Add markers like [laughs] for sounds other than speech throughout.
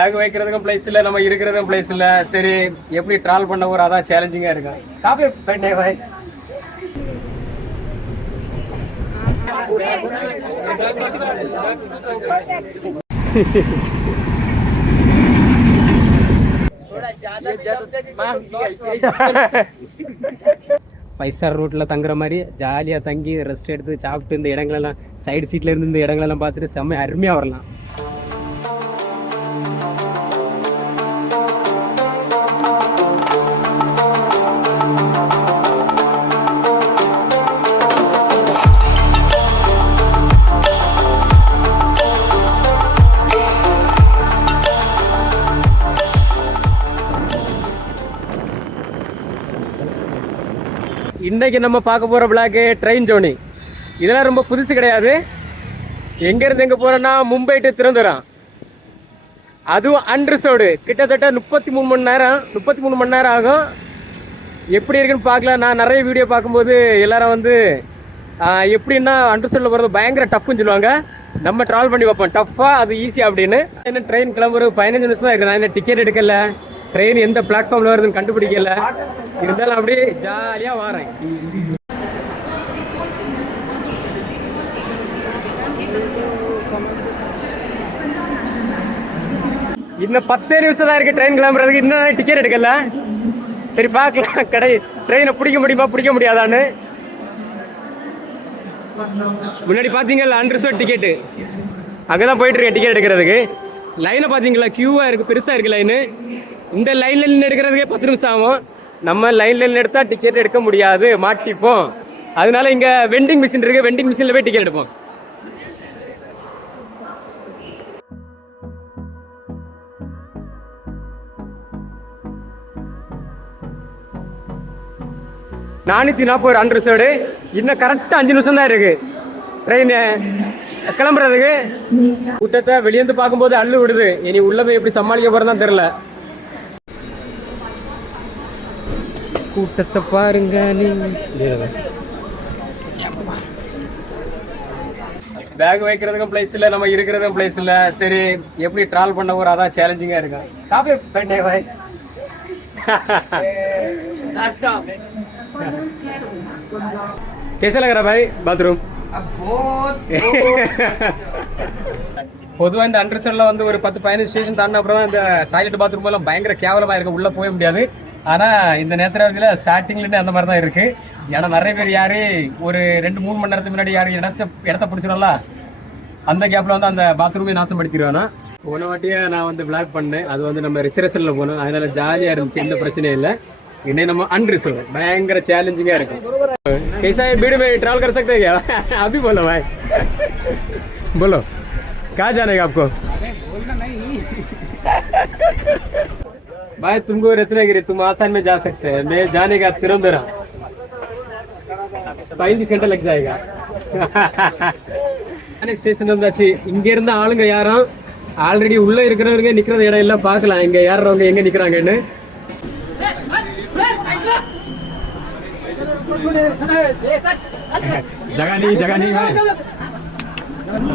Back வைக்கிறதுக்கும் place இல்லை நம்ம இருக்கிறதும் பிளேஸ் இல்லை. சரி எப்படி ட்ராவல் பண்ண ஒரு அதான் சேலஞ்சிங்கா இருக்கும் காபி பண்ணே பாய் ஃபைவ் ஸ்டார் ரூட்டில் தங்குற மாதிரி ஜாலியாக தங்கி ரெஸ்ட் எடுத்து சாப்பிட்டு இந்த இடங்களெல்லாம் சைடு சீட்டில் இருந்து இந்த இடங்களெல்லாம் பார்த்துட்டு செம்ம அருமையாக வரலாம். இன்னைக்கு நம்ம பார்க்க போகிற பிளாக்கு ட்ரெயின் ஜோனி இதெல்லாம் ரொம்ப புதுசு கிடையாது. எங்கேருந்து எங்கே போகிறோன்னா மும்பை டு திருந்துரம் அதுவும் அன்ரிசர்வ்டு கிட்டத்தட்ட முப்பத்தி மூணு மணி நேரம் முப்பத்தி மூணு மணி நேரம் ஆகும். எப்படி இருக்குன்னு பார்க்கலாம். நான் நிறைய வீடியோ பார்க்கும்போது எல்லாரும் வந்து எப்படின்னா அன்ரிசர்வ்டில் போகிறது பயங்கர டஃப்னு சொல்லுவாங்க. நம்ம ட்ராவல் பண்ணி பார்ப்போம். டஃப்பாக அது ஈஸி அப்படின்னு. என்ன ட்ரெயின் கிளம்புறது பதினஞ்சு நிமிஷம் தான் இருக்குது நான் என்ன டிக்கெட் எடுக்கல? ட்ரெயின் எந்த பிளாட்ஃபார்மில் வருதுன்னு கண்டுபிடிக்கல. இருந்தாலும் அப்படியே ஜாலியாக வரேன். இன்னும் பத்தே நிமிஷம் தான் இருக்கு ட்ரெயின் கிளம்புறதுக்கு. இன்னும் டிக்கெட் எடுக்கல. சரி பார்க்கலாம். கடை ட்ரெயினை பிடிக்க முடியுமா பிடிக்க முடியாதான்னு. முன்னாடி பார்த்தீங்கல்ல அன்ரிசர்வ் டிக்கெட்டு அங்கே தான் போயிட்டுருக்கேன் டிக்கெட் எடுக்கிறதுக்கு. லைனை பார்த்தீங்களா? க்யூவாக இருக்குது பெருசாக இருக்குது லைனு இந்த லைனில் நின்று எடுக்கிறதுக்கே பத்து நிமிஷம் ஆகும். நம்ம லைனில் நின்று எடுத்தால் டிக்கெட் எடுக்க முடியாது. மாட்டிப்போம். அதனால இங்கே வெண்டிங் மிஷின் இருக்குது வெண்டிங் மிஷினில் போய் டிக்கெட் எடுப்போம். நானூற்றி நாற்பது அன்ரிசர்வ்டு இன்னும் கரெக்டாக அஞ்சு நிமிஷம் தான் இருக்கு. ட்ரெயின் கிளம்புறதுக்கு. கூட்டத்தை வெளியேந்து பார்க்கும்போது அள்ளு விடுது. இனி உள்ள போய் எப்படி சமாளிக்க போகிறதான் தெரில கூட்டத்தை பாருங்க நீங்க பேக் வைக்கிறதுக்கும் பிளேஸ் இல்ல நம்ம இருக்கிறதுக்கும் பிளேஸ் இல்ல சரி எப்படி டிராவல் பண்ண ஒரு அதான் சேலஞ்சிங்கா இருக்கும் காபி பண்ணே பாய் कैसा लग रहा भाई बाथरूम பொதுவாக இந்த அண்டர்ஸ்டாண்டில் வந்து ஒரு பத்து பதினஞ்சு ஸ்டேஷன் தாண்டின அப்புறம் தான் இந்த டாய்லெட் பாத்ரூம் எல்லாம் பயங்கர கேவலமாக இருக்கு உள்ளே போக முடியாது ஆனால் இந்த நேத்திரத்தில் ஸ்டார்டிங்லேருந்து அந்த மாதிரி தான் இருக்கு ஏன்னா நிறைய பேர் யாரு ஒரு ரெண்டு மூணு மணி நேரத்துக்கு முன்னாடி யாரும் இடத்த இடத்த பிடிச்சிடும்ல அந்த கேப்பில் வந்து அந்த பாத்ரூமே நாசப்படுத்திடுவானா போன வாட்டியே நான் வந்து பிளாக் பண்ணேன் அது வந்து நம்ம ரிசர்வேஷனில் போனோம் அதனால ஜாலியாக இருந்துச்சு எந்த பிரச்சனையும் இல்லை இன்னே நம்ம अनरिजर्व பயங்கர சேலஞ்சிங்கா இருக்கும் कैसा है भीड़ में ट्रैवल कर सकते हैं क्या [laughs] अभी बोलो भाई बोलो कहाँ जाने का आपको भाई तुमको रत्नागिरी तुम आसान में जा सकते हैं मैं जाने का तिरुंदरा பதினஞ்சு சென்டர் லக் ஜாயேகா ஸ்டேஷன் வந்தாச்சு இங்க இருந்த ஆளுங்க யாரும் ஆல்ரெடி உள்ள இருக்கிறவங்க நிக்கிற இடம் எல்லாம் பார்க்கலாம் இங்க யாருறவங்க எங்க நிக்கிறாங்கன்னு जगह नहीं जगह नहीं है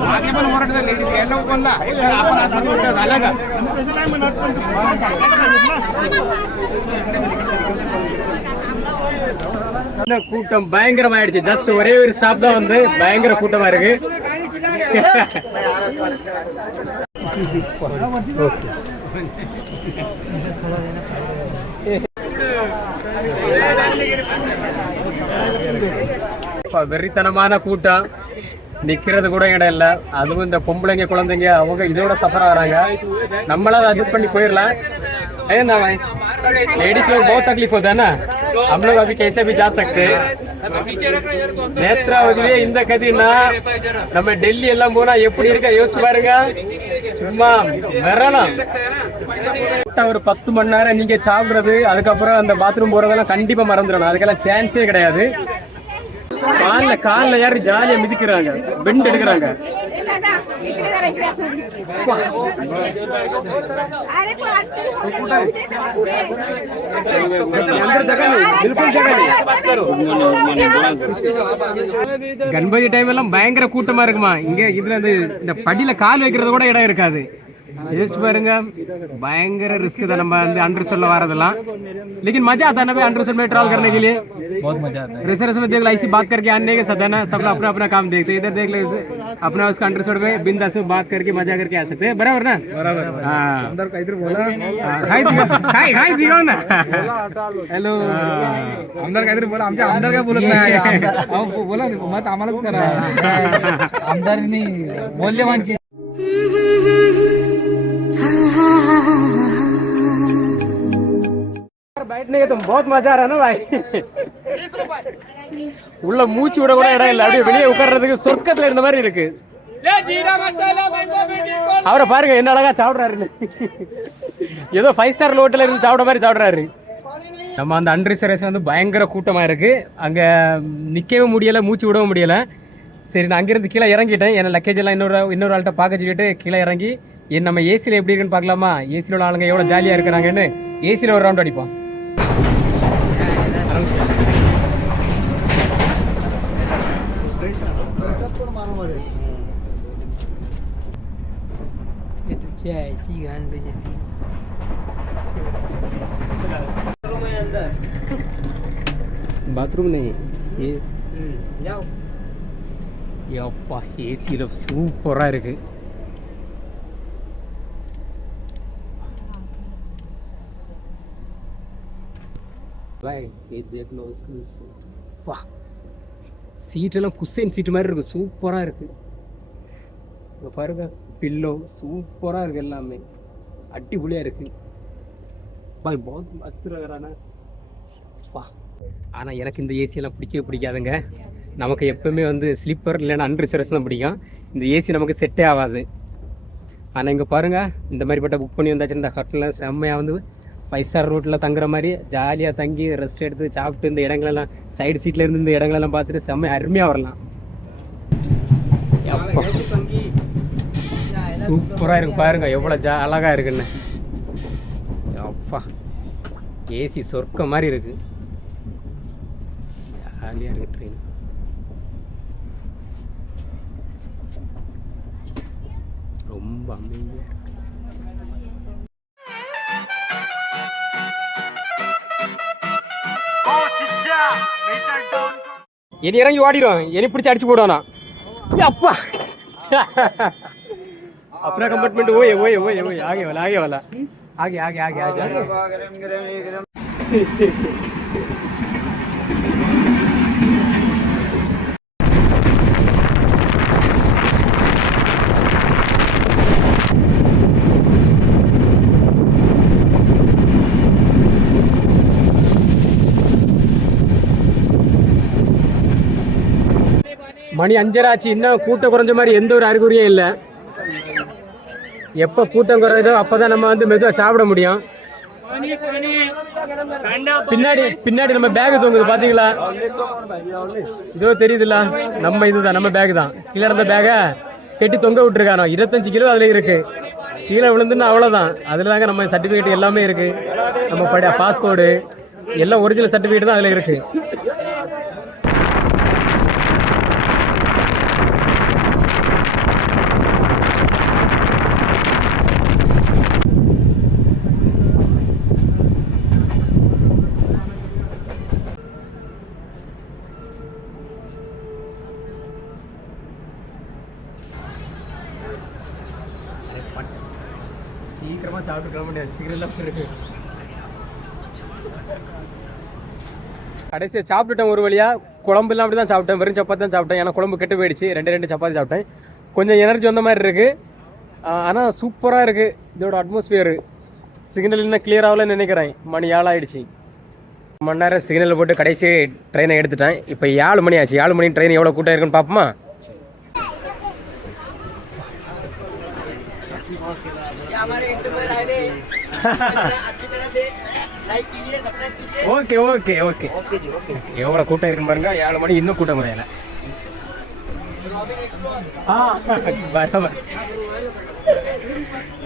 मागे पण ओरडतात लेडीज यायला कोणला आपण आता मोठं झालं का இந்த கூட்டம் பயங்கரமாயிடுச்சு ஜஸ்ட் ஒரே ஒரு ஸ்டாப் தான் வந்து பயங்கர கூட்டமா இருக்கு இப்ப வெறித்தனமான கூட்டம் நிக்கிறது கூட இடம் இல்ல அதுவும் இந்த பொம்பளைங்க குழந்தைங்க அவங்க இதோட சஃபர் ஆகுறாங்க நம்மளால அட்ஜஸ்ட் பண்ணி போயிடலாம் है ना भाई लेडीज लोग बहुत तकलीफ होता है ना हम लोग अभी कैसे भी जा सकते हैं நேத்ராவதிலே இந்த கதினா நம்ம டெல்லி எல்லாம் போனா எப்படி இருக்க யோசிச்சு பாருங்க சும்மா வரலாம் ஒரு பத்து மணி நேரம் நீங்க சாப்பிடுறது அதுக்கப்புறம் அந்த பாத்ரூம் போறதெல்லாம் கண்டிப்பா மறந்துடணும் அதுக்கெல்லாம் சான்ஸே கிடையாது கால்ல கால்ல யாரும் ஜாலியா மிதிக்கிறாங்க? பெண்ட் எடுக்கிறாங்க. கணபதி டைம் எல்லாம் பயங்கர கூட்டமா இருக்குமா? இங்க இதுல இந்த இந்த படியில கால் வைக்கிறது கூட இடம் இருக்காது. யோசிச்சு பாருங்க பயங்கர था நம்ம अंडर लेकिन मज़ा आता है ना भाई अंडर में ट्रैवल करने के लिए? बहुत मज़ा आता है। रिसर्च में देख लो ऐसी बात करके आने के सदा ना सब अपना अपना काम देखते हैं। इधर देख लो अपना उसका अंडर में बिंदास में बात करके मज़ा करके आ सकते हैं। बराबर ना? बराबर हाँ। अंदर का इधर बोला। हाँ, हाय हाय हाय हेलो अंदर का इधर बोला आमच्या [laughs] बोला मत करा। हाँ। बैठने का तो बहुत मजा आ रहा है ना भाई உள்ள மூச்சு விட கூட இடம் இல்லை அப்படியே வெளியே உட்கார்றதுக்கு சொர்க்கத்துல இருந்த மாதிரி இருக்கு அவரை பாருங்க என்ன அழகா சாப்பிடுறாரு ஏதோ ஃபைவ் ஸ்டார் ஹோட்டல்ல இருந்து சாப்பிட மாதிரி சாப்பிடுறாரு நம்ம அந்த அன்ரிசர்வேஷன் வந்து பயங்கர கூட்டமா இருக்கு அங்க நிக்கவே முடியல மூச்சு விடவும் முடியல சரி நான் அங்கிருந்து கீழே இறங்கிட்டேன் என் லக்கேஜ் எல்லாம் இன்னொரு இன்னொரு ஆள்கிட்ட பார்க்க சொல்லிட்டு கீழே இறங்கி என் நம்ம ஏசியில் எப்படி இருக்குன்னு பார்க்கலாமா ஏசியில் உள்ள ஆளுங்க எவ்வளோ ஜாலியாக இருக்கிறாங்கன்னு ஏசியில் ஒரு ரவுண்ட் அடிப்போம் बाथरूम नहीं ये जाओ எப்பா ஏசியில் சூப்பராக இருக்கு भाई ये देख लो इसको वाह சீட் எல்லாம் குசைன் சீட் மாதிரி இருக்கு சூப்பரா இருக்கு இங்கே பாருங்கள் பில்லோ சூப்பராக இருக்குது எல்லாமே. அடிபொலியாக இருக்குது பாய் பௌத் மஸ்து ஆனால் எனக்கு இந்த ஏசியெல்லாம் பிடிக்கவே பிடிக்காதுங்க. நமக்கு எப்போவுமே வந்து ஸ்லீப்பர் இல்லைன்னா அன்ரிசர்வ்ஸ் தான் பிடிக்கும். இந்த ஏசி நமக்கு செட்டே ஆகாது. ஆனால் இங்கே பாருங்கள் இந்த மாதிரிப்பட்ட புக் பண்ணி வந்தாச்சு இந்த ஹோட்டலில் செம்மையாக வந்து ஃபைவ் ஸ்டார் ரோட்டில் தங்குற மாதிரி ஜாலியாக தங்கி ரெஸ்ட் எடுத்து சாப்பிட்டு இந்த இடங்களெல்லாம் சைடு சீட்டில் இருந்து இந்த இடங்களெல்லாம் பார்த்துட்டு செம்மையாக அருமையாக வரலாம். எப்போ. சூப்பராக இருக்கு பாருங்க. எவ்வளோ ஜா அழகாக இருக்குன்னு. அப்பா. ஏசி சொர்க்கம் மாதிரி இருக்கு. ஜாலியாக இருக்கு ட்ரெயின் ரொம்ப அமைதியாக இருக்கு. இனி இறங்கி ஓடிடும் இனி பிடிச்சி அடிச்சு போடுவானா அப்பா [laughs] अपना कंपार्टमेंट वो है वो है वो है वो है आगे वाला आगे वाला आगे आगे आगे आगे आगे மணி அஞ்சரை ஆச்சு இன்னும் கூட்டம் குறைஞ்ச மாதிரி எந்த ஒரு அறிகுறியும் இல்லை எப்போ கூட்டம் குறையுதோ அப்போ தான் நம்ம வந்து மெதுவாக சாப்பிட முடியும். பின்னாடி பின்னாடி நம்ம பேக் தொங்குது பாத்தீங்களா? இதோ தெரியுதுல்ல நம்ம இதுதான் நம்ம பேக் தான். கீழே இருந்த பேக்கை கெட்டி தொங்க விட்டுருக்கானோ? இருபத்தஞ்சு கிலோ அதுல இருக்கு. கீழே விழுந்துன்னா அவ்வளோதான் அதில் தாங்க நம்ம சர்டிஃபிகேட் எல்லாமே இருக்குது நம்ம பட பாஸ்போர்டு எல்லாம் ஒரிஜினல் சர்டிஃபிகேட் தான் அதில் இருக்குது கடைசியாக சாப்பிட்டுட்டேன் ஒரு வழியாக குழம்புலாம் அப்படி தான் சாப்பிட்டேன். வெறும் சப்பாத்தி தான் சாப்பிட்டேன். ஏன்னா குழம்பு கெட்டு போயிடுச்சு. ரெண்டு ரெண்டு சப்பாத்தி சாப்பிட்டேன். கொஞ்சம் எனர்ஜி வந்த மாதிரி இருக்குது ஆனால் சூப்பராக இருக்குது இதோட அட்மாஸ்பியரு சிக்னல் இன்னும் கிளியர் ஆகலன்னு நினைக்கிறேன். மணி ஏழு ஆயிடுச்சு. மணி நேரம் சிக்னல் போட்டு கடைசி ட்ரெயினை எடுத்துட்டேன். இப்போ ஏழு மணி ஆச்சு. ஏழு மணி ட்ரெயின் எவ்வளோ கூட்டம் இருக்குன்னு பார்ப்போமா? ஓகே ஓகே ஓகே எவ்வளோ கூட்டம் இருக்கு பாருங்க. ஏழு மணி இன்னும் கூட்டம் குறையல. ஆ பரவாயில்ல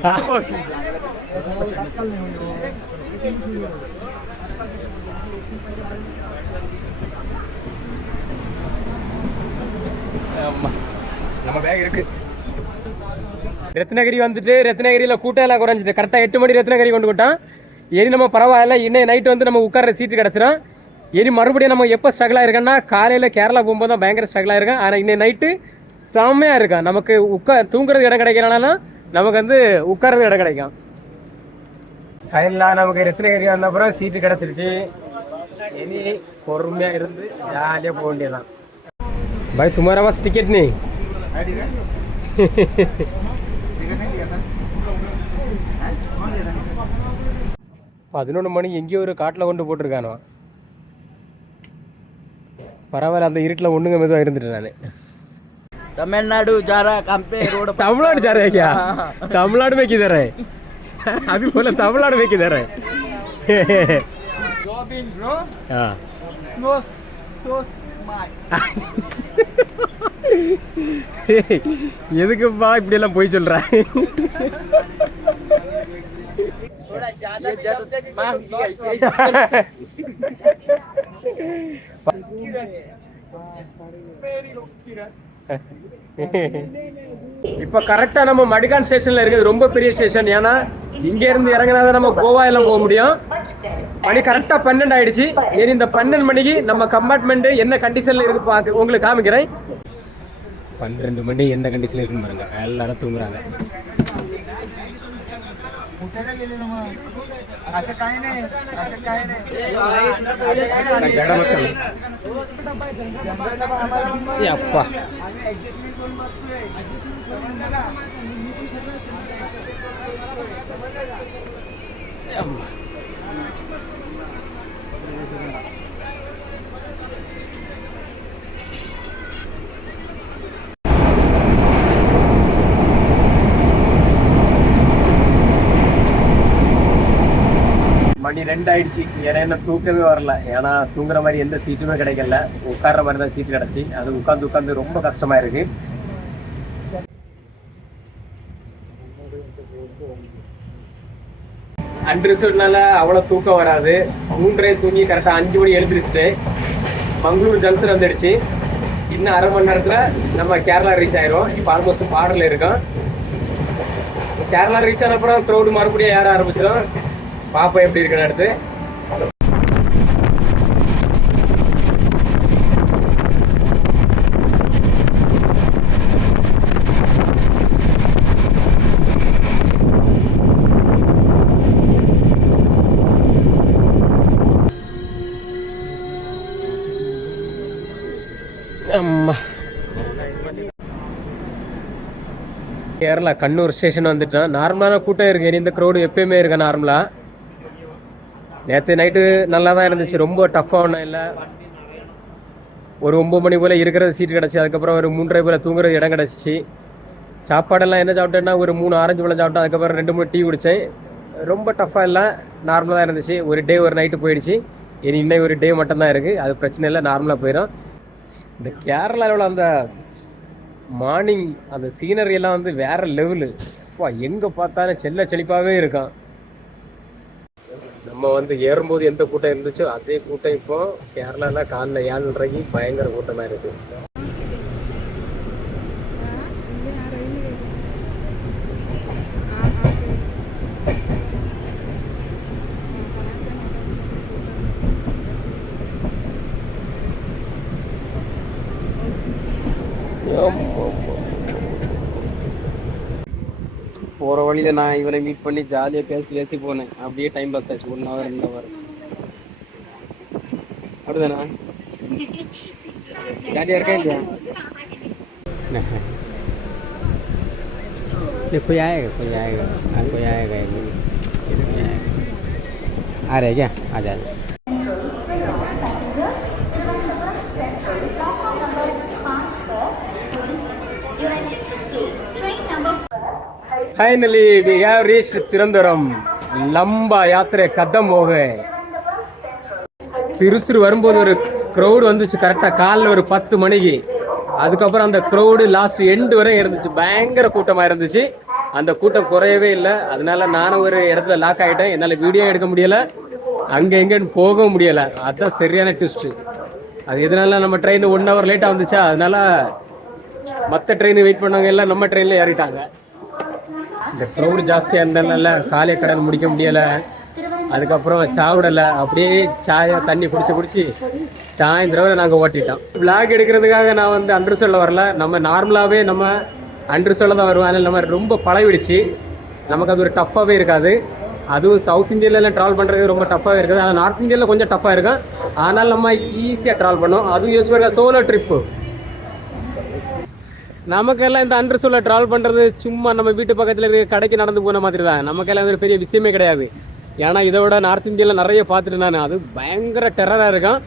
ஆ ஓகே ஆமா. நம்ம பேக் இருக்கு. ரத்னகிரி வந்துட்டு ரத்னகிரியில் கூட்டம் எல்லாம் குறைஞ்சிட்டு கரெக்டாக எட்டு மணி ரத்னகிரி கொண்டு விட்டான் இனி நம்ம பரவாயில்ல இன்னும் நைட்டு வந்து நம்ம உட்கார சீட்டு கிடச்சிடும் இனி மறுபடியும் நம்ம எப்போ ஸ்ட்ரகிள் ஆயிருக்கோன்னா காலையில் கேரளா போகும்போது தான் பயங்கர ஸ்ட்ரகிள் ஆயிருக்கேன் ஆனால் இன்னும் நைட்டு செம்மையாக இருக்கும் நமக்கு உட்கார் தூங்குறது இடம் கிடைக்கிறனால நமக்கு வந்து உட்கார்றது இடம் கிடைக்கும். ஃபைனலாக நமக்கு ரத்னகிரி வந்த அப்புறம் சீட்டு கிடச்சிருச்சு. இனி பொறுமையாக இருந்து ஜாலியாக போக வேண்டியதான் பாய் துமாரா டிக்கெட் நீ? பதினொன்று மணிக்கு எங்கேயோ ஒரு காட்டில் கொண்டு போட்டிருக்கானோ. பரவாயில்ல அந்த இருட்டில் ஒன்றுங்க மெதுவாக இருந்துட்டு நான். தமிழ்நாடு ஜாரா கம்பேரோட தமிழ்நாடு ஜாரா ஐயா? தமிழ்நாடு வைக்க தரேன். அது போல தமிழ்நாடு வைக்க தரேன். ப்ரோ. [laughs] [laughs] எதுக்குப்பா இப்படியெல்லாம் போய் சொல்கிற [laughs] இப்ப கரெக்டா நம்ம மடிகான் ஸ்டேஷன்ல இருக்கிறது ரொம்ப பெரிய ஸ்டேஷன் ஏன்னா இங்க இருந்து இறங்கினாதான் நம்ம கோவா எல்லாம் போக முடியும். மணி கரெக்டா பன்னெண்டு ஆயிடுச்சு. ஏன் இந்த பன்னெண்டு மணிக்கு நம்ம கம்பார்ட்மெண்ட் என்ன கண்டிஷன்ல இருக்கு உங்களுக்கு காமிக்கிறேன். பன்னிரெண்டு மணி எந்த கண்டிஷன்ல இருக்குன்னு பாருங்க. எல்லாரும் தூங்குறாங்க. அப்பா. அம்மா. ரெண்டு ஆயிடுச்சு. ஏன்னா என்ன தூக்கமே வரல. ஏன்னா தூங்குற மாதிரி எந்த சீட்டுமே கிடைக்கல. உட்கார்ற மாதிரி தான் சீட்டு கிடச்சி. அது உட்காந்து உட்காந்து ரொம்ப கஷ்டமா இருக்கு அன்ரிசர்வ்னால அவ்வளோ தூக்கம் வராது. மூன்றே தூங்கி கரெக்டாக அஞ்சு மணி எழுந்திரிச்சிட்டு மங்களூர் ஜங்ஷன் வந்துடுச்சு. இன்னும் அரை மணி நேரத்தில் நம்ம கேரளா ரீச் ஆயிரும். இப்போ ஆல்மோஸ்ட் பார்டரில் இருக்கோம். கேரளா ரீச் ஆன அப்புறம் க்ரௌடு மறுபடியும் ஏற ஆரம்பிச்சிடும் பாப்பா எப்படி இருக்குன்னு அடுத்து. கேரளா கண்ணூர் ஸ்டேஷன் வந்துட்டோம் நார்மலான கூட்டம் இருக்கு. இந்த க்ரௌடு எப்பயுமே இருக்கு நார்மலாக நேற்று நைட்டு நல்லா தான் இருந்துச்சு. ரொம்ப டஃப்பாக ஒன்றும் இல்லை. ஒரு ஒம்பது மணி போல் இருக்கிறது சீட் கிடச்சி. அதுக்கப்புறம் ஒரு மூன்றரை போல் தூங்குறது இடம் கிடச்சிச்சு சாப்பாடெல்லாம் என்ன சாப்பிட்டேன்னா ஒரு மூணு ஆரஞ்சு பழம் சாப்பிட்டேன். அதுக்கப்புறம் ரெண்டு மூணு டீ குடித்தேன் ரொம்ப டஃப்பாக இல்லை. நார்மலாக இருந்துச்சு. ஒரு டே ஒரு நைட்டு போயிடுச்சு. இனி இன்னும் ஒரு டே மட்டும்தான் இருக்குது அது பிரச்சனை இல்லை. நார்மலாக போயிடும் இந்த கேரளாவில் அந்த மார்னிங் அந்த சீனரி எல்லாம் வந்து வேறு லெவலு அப்பா எங்கே பார்த்தாலும் செல்ல செழிப்பாகவே இருக்கான். நம்ம வந்து ஏறும்போது எந்த கூட்டம் இருந்துச்சோ அதே கூட்டம் இப்போ கேரளால காலைல ஏழரைக்கு பயங்கர கூட்டமா இருக்கு. வழியில் நான் இவரை மீட் பண்ணி ஜாலியாக பேசி பேசி போனேன் அப்படியே டைம் பாஸ் ஆச்சு ஒன் ஹவர் ரெண்டு ஹவர் அப்படிதானா ஜாலியாக இருக்கா இல்லையா नहीं कोई आएगा कोई आएगा हाँ कोई आएगा एक मिनट कोई आएगा आ रहे क्या आ जाए finally we have reach Thiruvananthapuram Lamba யாத்திரை கதம் போக. திருசூர் வரும்போது ஒரு க்ரௌடு வந்துச்சு. கரெக்டாக காலைல ஒரு பத்து மணிக்கு. அதுக்கப்புறம் அந்த க்ரௌடு லாஸ்ட் எண்டு வரை இருந்துச்சு. பயங்கர கூட்டமாக இருந்துச்சு. அந்த கூட்டம் குறையவே இல்லை. அதனால நானும் ஒரு இடத்துல லாக் ஆகிட்டேன் என்னால் வீடியோ எடுக்க முடியலை. அங்கே எங்கேன்னு போகவும் முடியலை. அதுதான் சரியான ட்விஸ்ட்டு அது எதனால நம்ம ட்ரெயின் ஒன் ஹவர் லேட்டாக வந்துச்சா? அதனால மற்ற ட்ரெயினு வெயிட் பண்ணவங்க எல்லாம் நம்ம ட்ரெயினில் ஏறிட்டாங்க. இந்த க்ரௌடு ஜாஸ்தியாக இருந்ததுனால காலைய கடன் முடிக்க முடியலை. அதுக்கப்புறம் சாப்பிடலை அப்படியே சாயை தண்ணி குடிச்சு குடிச்சு சாயந்தரம் நாங்கள் ஓட்டிட்டோம். விளாக் எடுக்கிறதுக்காக நான் வந்து அன்று சொல்ல வரல. நம்ம நார்மலாகவே நம்ம அன்று சொல்ல தான் வருவோம். அதனால் நம்ம ரொம்ப பழகிடுச்சு. நமக்கு அது ஒரு டஃப்பாகவே இருக்காது. அதுவும் சவுத் இந்தியாவிலலாம் ட்ராவல் பண்ணுறது ரொம்ப டஃப்பாகவே இருக்குது. ஆனால் நார்த் இந்தியாவில் கொஞ்சம் டஃப்பாக இருக்கும். ஆனால் நம்ம ஈஸியாக ட்ராவல் பண்ணோம் அதுவும் யூஸ் பண்ணுற சோலோ ட்ரிப்பு நமக்கெல்லாம் இந்த அன்று சொல்ல ட்ராவல் பண்ணுறது சும்மா நம்ம வீட்டு பக்கத்தில் இருக்க கடைக்கு நடந்து போன மாதிரி தான். நமக்கெல்லாம் ஒரு பெரிய விஷயமே கிடையாது. ஏன்னா இதை விட நார்த் இந்தியாவில் நிறைய பார்த்துட்டு நான். அது பயங்கர டெரராக இருக்கும்.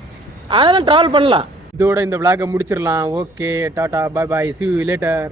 அதெல்லாம் ட்ராவல் பண்ணலாம். இதோட இந்த விளாகை முடிச்சிடலாம். Okay Tata bye bye see you later